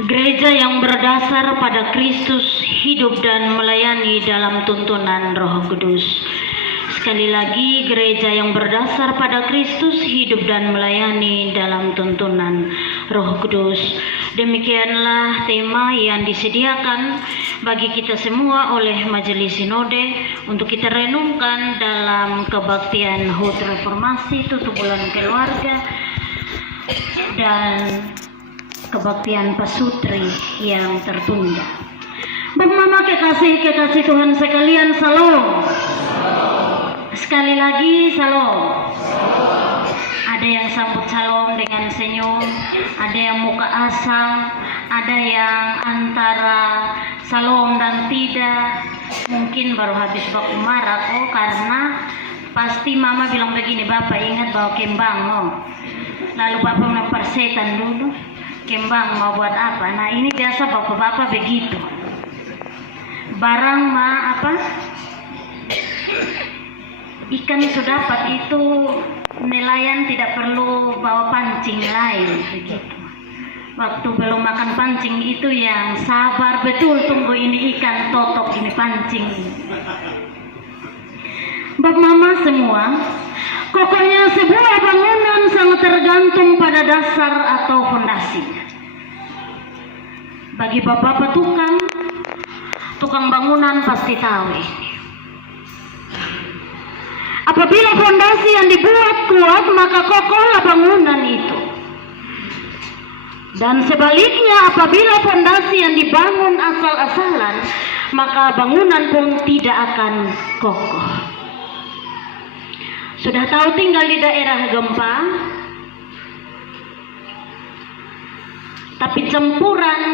Gereja yang berdasar pada Kristus hidup dan melayani dalam tuntunan Roh Kudus. Sekali lagi, gereja yang berdasar pada Kristus hidup dan melayani dalam tuntunan Roh Kudus. Demikianlah tema yang disediakan bagi kita semua oleh Majelis Sinode untuk kita renungkan dalam kebaktian HUT Reformasi tutup bulan keluarga dan kebaktian pasutri yang tertunda. Bapak Mama kekasih Tuhan sekalian, salam. Sekali lagi salam. Ada yang sambut salam dengan senyum, ada yang muka asam, ada yang antara salam dan tidak. Mungkin baru habis baku marah, karena pasti Mama bilang begini, Bapak ingat bawa kembang lalu Bapak melempar setan dulu. Kembang mau buat apa? Nah, ini biasa bapak-bapak begitu. Barang ikan sudah dapat itu, nelayan tidak perlu bawa pancing lain begitu. Waktu belum makan pancing itu yang sabar betul, tunggu ini ikan totok ini pancing. Bapak Mama semua, pokoknya sebuah bangunan sangat tergantung pada dasar atau fondasinya. Bagi bapak-bapak tukang bangunan pasti tahu ini. Apabila fondasi yang dibuat kuat, maka kokohlah bangunan itu. Dan sebaliknya, apabila fondasi yang dibangun asal-asalan, maka bangunan pun tidak akan kokoh. Sudah tahu tinggal di daerah gempa, tapi campuran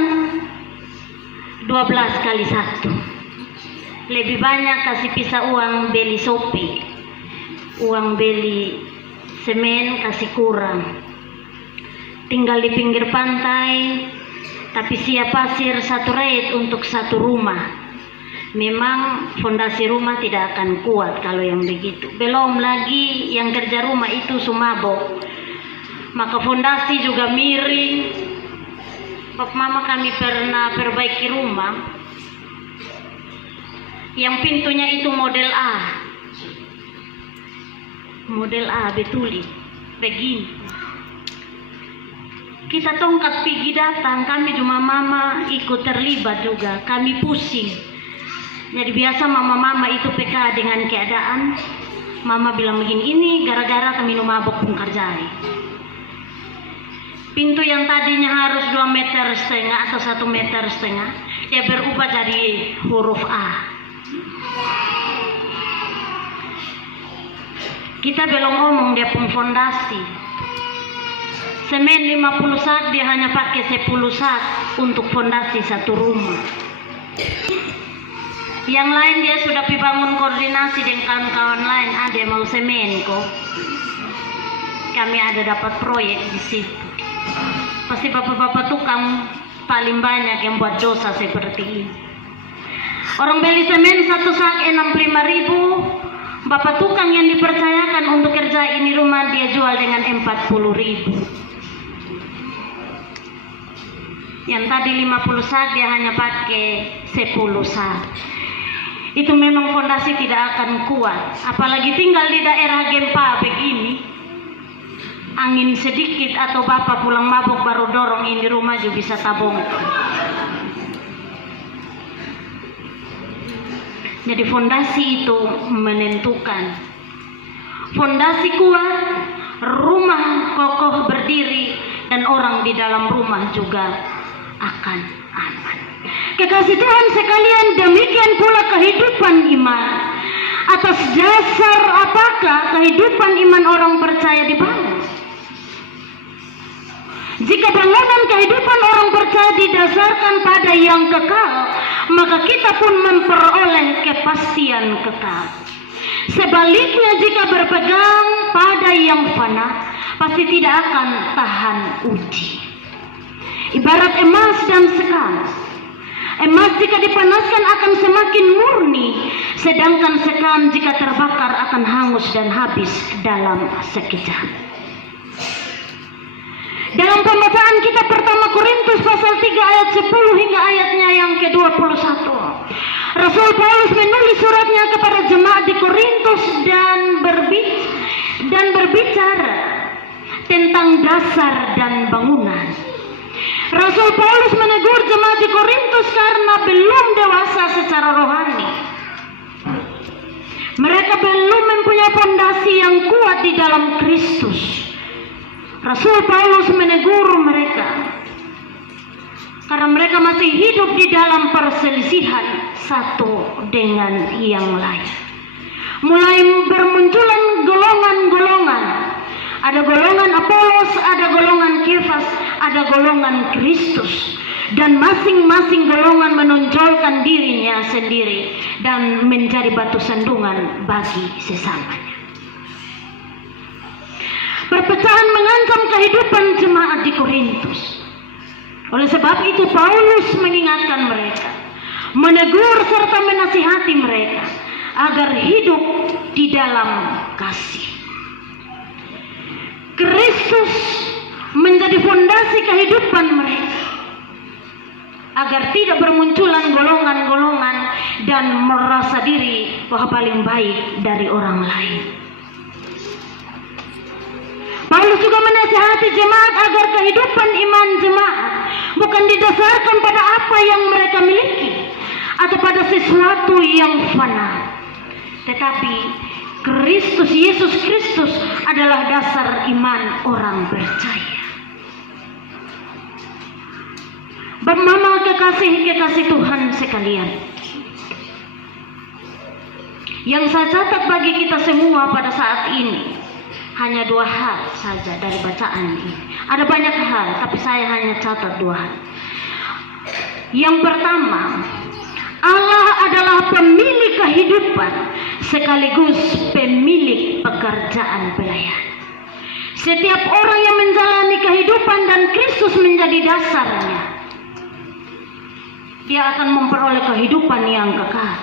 12 kali 1. Lebih banyak kasih pisah uang beli sopi, uang beli semen kasih kurang. Tinggal di pinggir pantai, tapi siap pasir satu rate untuk satu rumah. Memang fondasi rumah tidak akan kuat kalau yang begitu. Belum lagi yang kerja rumah itu sumabok, maka fondasi juga miring. Bapak Mama kami pernah perbaiki rumah yang pintunya itu model A betuli begini. Kita tongkat pergi datang, kami cuma Mama ikut terlibat juga, kami pusing. Jadi biasa mama itu peka dengan keadaan. Mama bilang begini, ini gara-gara kami mabok pun kerjai. Pintu yang tadinya harus 2,5 meter atau 1,5 meter, dia berubah jadi huruf A. Kita belum ngomong dia pun fondasi. Semen 50 sak, dia hanya pakai 10 sak untuk fondasi satu rumah. Yang lain dia sudah bangun koordinasi dengan kawan-kawan lain, ada mau semen kok. Kami ada dapat proyek di situ. Pasti bapak-bapak tukang paling banyak yang buat dosa seperti ini. Orang beli semen satu sak 65.000, bapak tukang yang dipercayakan untuk kerja ini rumah dia jual dengan 40.000. Yang tadi 50 sak dia hanya pakai 10 sak. Itu memang fondasi tidak akan kuat, apalagi tinggal di daerah gempa begini. Angin sedikit atau bapak pulang mabuk baru dorong ini rumah juga bisa tabung. Jadi fondasi itu menentukan. Fondasi kuat, rumah kokoh berdiri, dan orang di dalam rumah juga akan aman. Kekasih Tuhan sekalian, demikian pula kehidupan iman. Atas dasar apakah kehidupan iman orang percaya dibangun? Jika bangunan kehidupan orang percaya didasarkan pada yang kekal, maka kita pun memperoleh kepastian kekal. Sebaliknya, jika berpegang pada yang fana, pasti tidak akan tahan uji. Ibarat emas dan sekam. Emas jika dipanaskan akan semakin murni, sedangkan sekam jika terbakar akan hangus dan habis dalam sekejap. Dalam pembacaan kita pertama Korintus pasal 3 ayat 10 hingga ayatnya yang ke-21. Rasul Paulus menulis suratnya kepada jemaat di Korintus dan berbicara tentang dasar dan bangunan. Rasul Paulus menegur jemaat di Korintus karena belum dewasa secara rohani. Mereka belum mempunyai fondasi yang kuat di dalam Kristus. Rasul Paulus menegur mereka karena mereka masih hidup di dalam perselisihan satu dengan yang lain. Mulai bermunculan golongan-golongan. Ada golongan Apolos, ada golongan Kefas, ada golongan Kristus. Dan masing-masing golongan menonjolkan dirinya sendiri dan menjadi batu sandungan bagi sesamanya. Perpecahan mengancam kehidupan jemaat di Korintus. Oleh sebab itu Paulus mengingatkan mereka, menegur serta menasihati mereka agar hidup di dalam kasih. Kristus menjadi fondasi kehidupan mereka agar tidak bermunculan golongan-golongan dan merasa diri bahwa paling baik dari orang lain. Paulus juga menasihati jemaat agar kehidupan iman jemaat bukan didasarkan pada apa yang mereka miliki atau pada sesuatu yang fana, tetapi Yesus Kristus adalah dasar iman orang percaya. Mama kekasih Tuhan sekalian, yang saya catat bagi kita semua pada saat ini hanya 2 hal saja dari bacaan ini. Ada banyak hal, tapi saya hanya catat 2 hal. Yang pertama, Allah adalah pemilik kehidupan sekaligus pemilik pekerjaan pelayan. Setiap orang yang menjalani kehidupan dan Kristus menjadi dasarnya, dia akan memperoleh kehidupan yang kekal.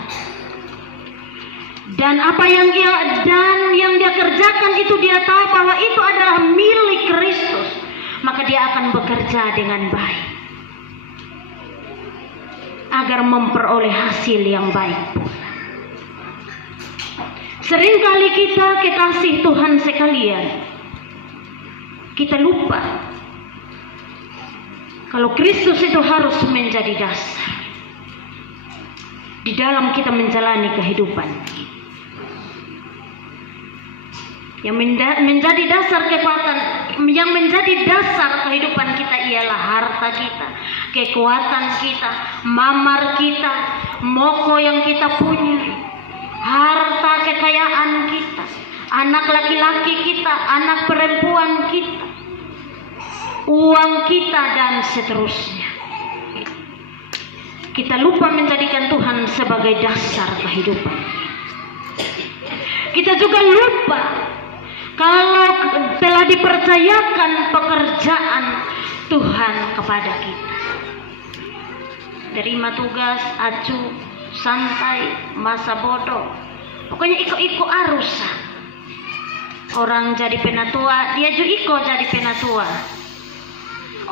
Dan apa yang dia kerjakan itu dia tahu bahwa itu adalah milik Kristus, maka dia akan bekerja dengan baik agar memperoleh hasil yang baik pula. Seringkali kita kekasih Tuhan sekalian, kita lupa kalau Kristus itu harus menjadi dasar di dalam kita menjalani kehidupan. Yang menjadi dasar kekuatan, yang menjadi dasar kehidupan kita ialah harta kita, kekuatan kita, mamar kita, moko yang kita punya, harta kekayaan kita, anak laki-laki kita, anak perempuan kita, uang kita, dan seterusnya. Kita lupa menjadikan Tuhan sebagai dasar kehidupan. Kita juga lupa kalau telah dipercayakan pekerjaan Tuhan kepada kita. Terima tugas, acuh, santai, masa bodoh. Pokoknya iko-iko arus. Orang jadi penatua, dia juga ikut jadi penatua.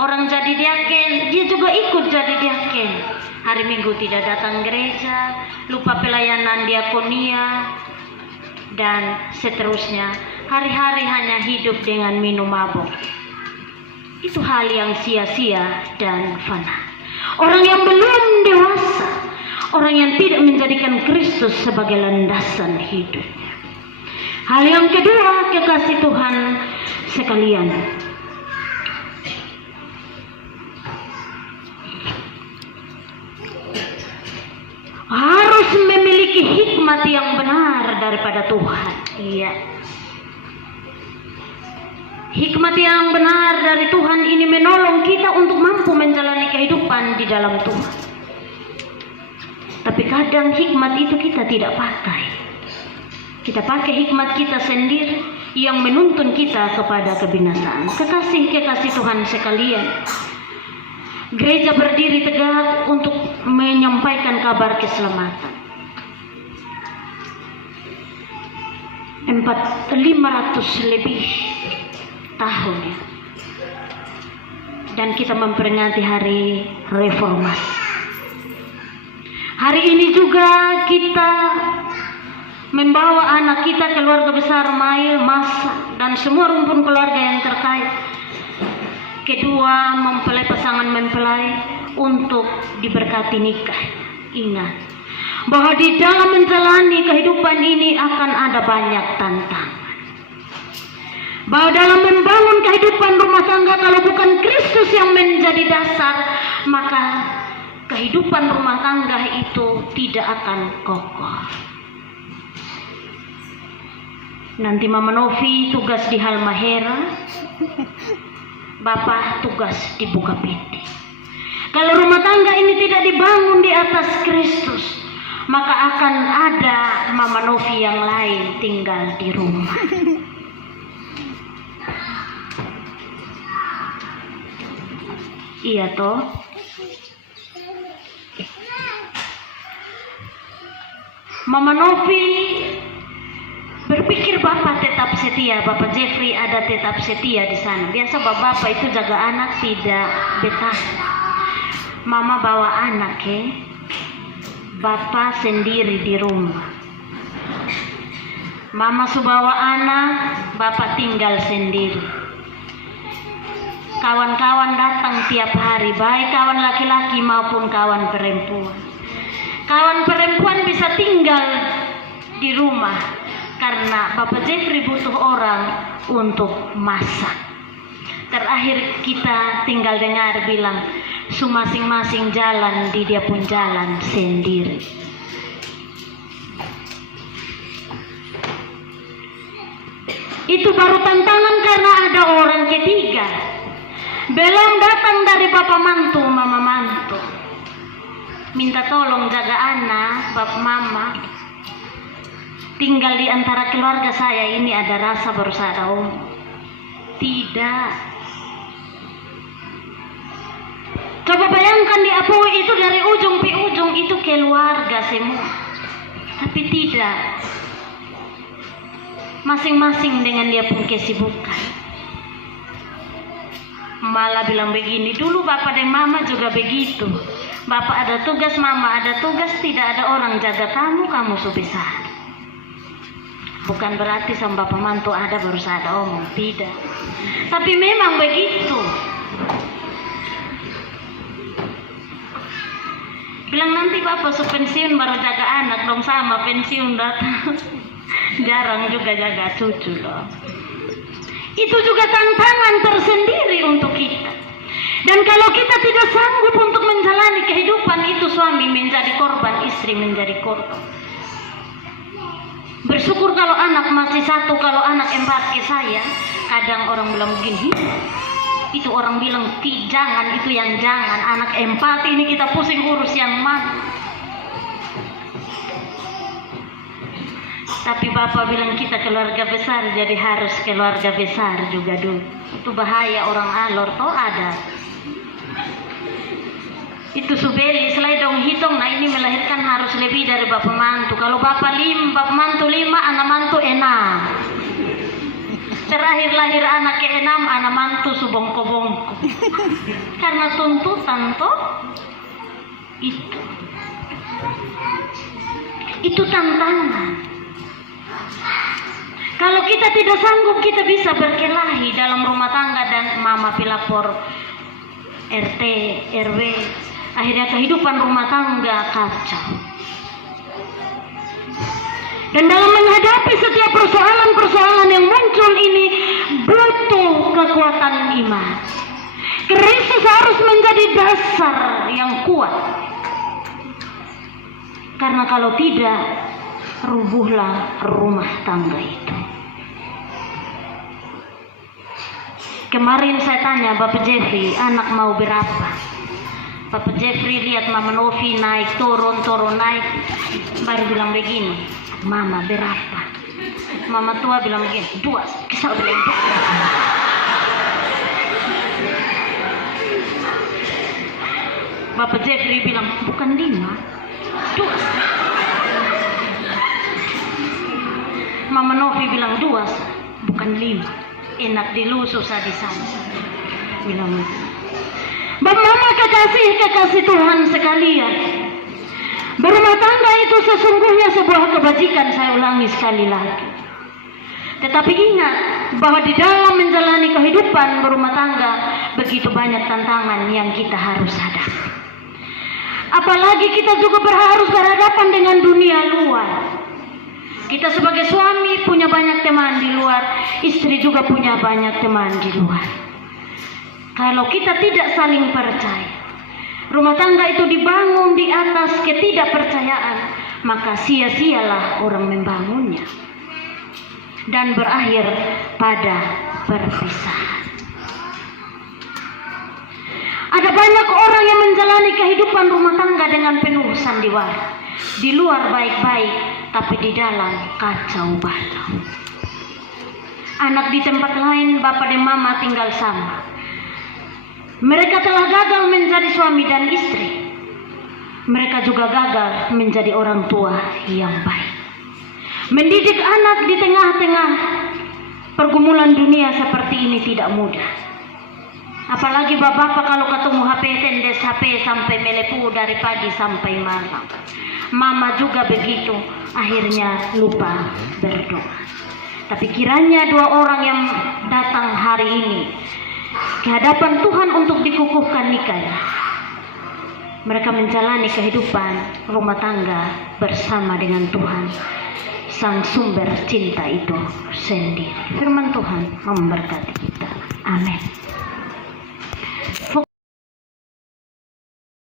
Orang jadi diaken, dia juga ikut jadi diaken. Hari Minggu tidak datang gereja, lupa pelayanan diakonia, dan seterusnya. Hari-hari hanya hidup dengan minum mabuk. Itu hal yang sia-sia dan fana. Orang yang belum dewasa, orang yang tidak menjadikan Kristus sebagai landasan hidupnya. Hal yang kedua, kekasih Tuhan sekalian, harus memiliki hikmat yang benar daripada Tuhan. Iya. Hikmat yang benar dari Tuhan ini menolong kita untuk mampu menjalani kehidupan di dalam Tuhan. Tapi kadang hikmat itu kita tidak pakai. Kita pakai hikmat kita sendiri yang menuntun kita kepada kebinasaan. Kekasih Tuhan sekalian, gereja berdiri tegak untuk menyampaikan kabar keselamatan. 500 lebih tahun ya. dan kita memperingati hari reformasi. Hari ini juga kita membawa anak kita, keluarga besar Mail, Mas, dan semua rumpun keluarga yang terkait. Kedua, mempelai pasangan mempelai untuk diberkati nikah. Ingat bahwa di dalam menjalani kehidupan ini akan ada banyak tantangan. Bahwa dalam membangun kehidupan rumah tangga, kalau bukan Kristus yang menjadi dasar, maka kehidupan rumah tangga itu tidak akan kokoh. Nanti Mama Novi tugas di Halmahera, Bapak tugas di Bukapiti. Kalau rumah tangga ini tidak dibangun di atas Kristus, maka akan ada Mama Novi yang lain tinggal di rumah. Iya toh. Mama Novi berpikir Bapak tetap setia, Bapak Jeffrey ada tetap setia di sana. Biasa Bapak itu jaga anak tidak betah. Mama bawa anak Bapak sendiri di rumah. Mama bawa anak, Bapak tinggal sendiri. Kawan-kawan datang tiap hari, baik kawan laki-laki maupun kawan perempuan. Kawan perempuan bisa tinggal di rumah karena Bapak Jeffrey butuh orang untuk masak. Terakhir kita tinggal dengar bilang, masing-masing jalan di dia pun jalan sendiri. Itu baru tantangan karena ada orang ketiga. Belum datang dari Bapak mantu, Mama mantu. Minta tolong jaga anak, Bapak Mama. Tinggal di antara keluarga saya ini ada rasa berusaha Tidak. Coba bayangkan di Apoi itu dari ujung ke ujung itu keluarga semua. Tapi tidak. Masing-masing dengan dia pun kesibukan. Malah bilang begini, dulu Bapak dan Mama juga begitu. Bapak ada tugas, Mama ada tugas, tidak ada orang jaga kamu sebesar. Bukan berarti sama Bapak mantu ada berusaha ada omong, tidak. Tapi memang begitu. Bilang nanti Bapak pensiun baru jaga anak dong, sama pensiun datang. Jarang juga jaga cucu loh. Itu juga tantangan tersendiri untuk kita. Dan kalau kita tidak sanggup untuk menjalani kehidupan itu, suami menjadi korban, istri menjadi korban. Bersyukur kalau anak masih satu, kalau anak 4 ke saya. Kadang orang bilang begini, itu orang bilang jangan, itu yang jangan. Anak 4 ini kita pusing urus yang mana. Tapi Bapak bilang kita keluarga besar, jadi harus keluarga besar juga dulu. Itu bahaya orang alor toh ada. Itu subeli selain dong hitung, nah ini melahirkan harus lebih dari Bapak mantu. Kalau Bapak mantu 5, anak mantu 6. Terakhir lahir anak ke-6, anak mantu subongko-bongko. Karena tuntutan toh itu tantangan. Kalau kita tidak sanggup, kita bisa berkelahi dalam rumah tangga dan Mama pilapor RT, RW. Akhirnya kehidupan rumah tangga kacau. Dan dalam menghadapi setiap persoalan-persoalan yang muncul ini butuh kekuatan iman. Kristus harus menjadi dasar yang kuat. Karena kalau tidak, rubuhlah rumah tangga itu. Kemarin saya tanya Bapak Jeffrey, anak mau berapa? Bapak Jeffrey lihat Mama Novi naik turun naik, baru bilang begini, Mama berapa? Mama tua bilang begini, 2. Kisah bilang 2. Bapak Jeffrey bilang bukan 5, 2. Mama Novi bilang 2, bukan 5. Enak dilusus di sana. Bilang Bapak kekasih Tuhan sekalian, berumah tangga itu sesungguhnya sebuah kebajikan, saya ulangi sekali lagi. Tetapi ingat bahwa di dalam menjalani kehidupan berumah tangga begitu banyak tantangan yang kita harus hadapi. Apalagi kita juga harus berhadapan dengan dunia luar. Kita sebagai suami punya banyak teman di luar, istri juga punya banyak teman di luar. Kalau kita tidak saling percaya, rumah tangga itu dibangun di atas ketidakpercayaan, maka sia-sialah orang membangunnya dan berakhir pada perpisahan. Ada banyak orang yang menjalani kehidupan rumah tangga dengan penuh sandiwara. Di luar baik-baik, tapi di dalam kacau balau. Anak di tempat lain, bapak dan mama tinggal sama. Mereka telah gagal menjadi suami dan istri. Mereka juga gagal menjadi orang tua yang baik. Mendidik anak di tengah-tengah pergumulan dunia seperti ini tidak mudah. Apalagi bapak kalau ketemu HP, tendes HP sampai melepuh dari pagi sampai malam. Mama juga begitu, akhirnya lupa berdoa. Tapi kiranya dua orang yang datang hari ini ke hadapan Tuhan untuk dikukuhkan nikahnya, mereka menjalani kehidupan rumah tangga bersama dengan Tuhan, sang sumber cinta itu sendiri. Firman Tuhan memberkati kita. Amin.